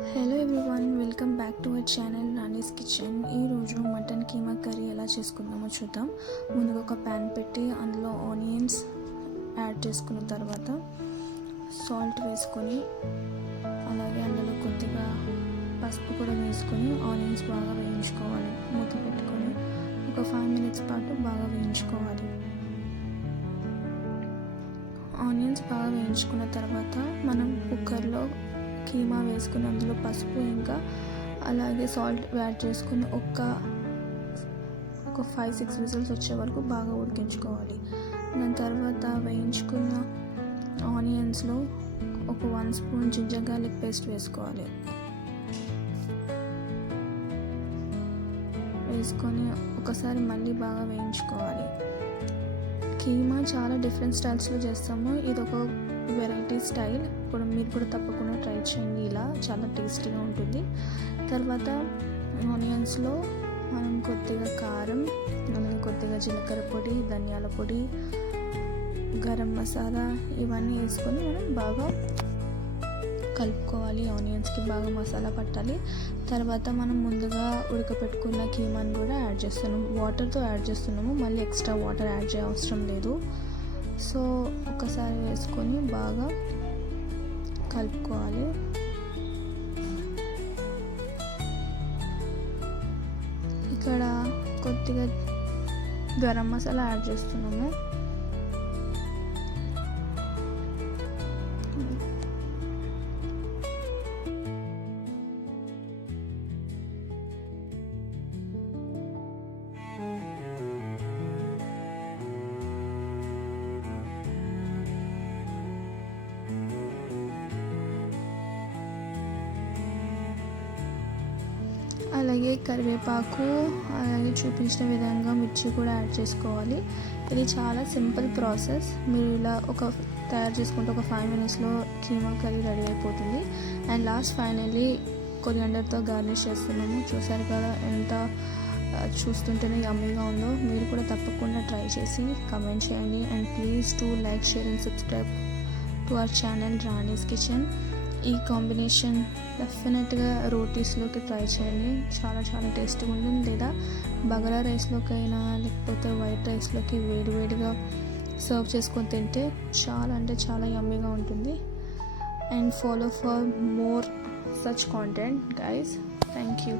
Hello everyone, welcome back to our channel Rani's kitchen. ఈరోజు mutton keema curry ఎలా చేసుకుందామో చూద్దాం. ముందుగా ఒక ప్యాన్ పెట్టి అందులో ఆనియన్స్ యాడ్ చేసుకున్న తర్వాత సాల్ట్ వేసుకొని, అలాగే అందులో కొద్దిగా పసుపు కూడా వేసుకొని ఆనియన్స్ బాగా వేయించుకోవాలి. మూత పెట్టుకొని ఒక 5 minutes పాటు బాగా వేయించుకోవాలి. ఆనియన్స్ బాగా వేయించుకున్న తర్వాత మనం కుక్కర్లో కీమా వేసుకుని అందులో పసుపు ఇంకా అలాగే సాల్ట్ యాడ్ చేసుకుని ఒక 5-6 విజిల్స్ వచ్చే వరకు బాగా ఉడికించుకోవాలి. దాని తర్వాత వేయించుకున్న ఆనియన్స్లో ఒక 1 స్పూన్ జింజర్ గార్లిక్ పేస్ట్ వేసుకోవాలి. వేసుకొని ఒకసారి మళ్ళీ బాగా వేయించుకోవాలి. కీమా చాలా డిఫరెంట్ స్టైల్స్లో చేస్తాము. ఇది ఒక వెరైటీ స్టైల్. ఇప్పుడు మీరు కూడా తప్పకుండా ట్రై చేయండి. ఇలా చాలా టేస్టీగా ఉంటుంది. తర్వాత ఆనియన్స్లో మనం కొద్దిగా కారం, అలాగే కొద్దిగా జీలకర్ర పొడి, ధనియాల పొడి, గరం మసాలా ఇవన్నీ వేసుకొని మనం బాగా కలుపుకోవాలి. ఆనియన్స్కి బాగా మసాలా పట్టాలి. తర్వాత మనం ముందుగా ఉడకపెట్టుకున్న కీమాని కూడా యాడ్ చేస్తున్నాము. వాటర్తో యాడ్ చేస్తున్నాము, మళ్ళీ ఎక్స్ట్రా వాటర్ యాడ్ చేయ అవసరం లేదు. సో ఒకసారి వేసుకొని బాగా కలుపుకోవాలి. ఇక్కడ కొద్దిగా గరం మసాలా యాడ్ చేస్తున్నాము. అలాగే కరివేపాకు, అలాగే చూపించిన విధంగా మిర్చి కూడా యాడ్ చేసుకోవాలి. ఇది చాలా సింపుల్ ప్రాసెస్. మీరు ఇలా తయారు చేసుకుంటే ఒక 5 minutesలో కీమా కర్రీ రెడీ అయిపోతుంది. అండ్ లాస్ట్ ఫైనల్లీ కొరియాండర్తో గార్నిష్ చేస్తున్నాము. చూసారు కదా ఎంత చూస్తుంటేనే యమ్మీగా ఉందో. మీరు కూడా తప్పకుండా ట్రై చేసి కమెంట్ చేయండి. And please to like, share and subscribe to our channel Rani's kitchen. ఈ కాంబినేషన్ డెఫినెట్గా రోటీస్లోకి ట్రై చేయండి. చాలా చాలా టేస్టీగా ఉంటుంది. లేదా బగారా రైస్లోకి అయినా లేకపోతే వైట్ రైస్లోకి వేడివేడిగా సర్వ్ చేసుకొని తింటే చాలా అంటే చాలా యమ్మీగా ఉంటుంది. And follow for more such content guys. Thank you.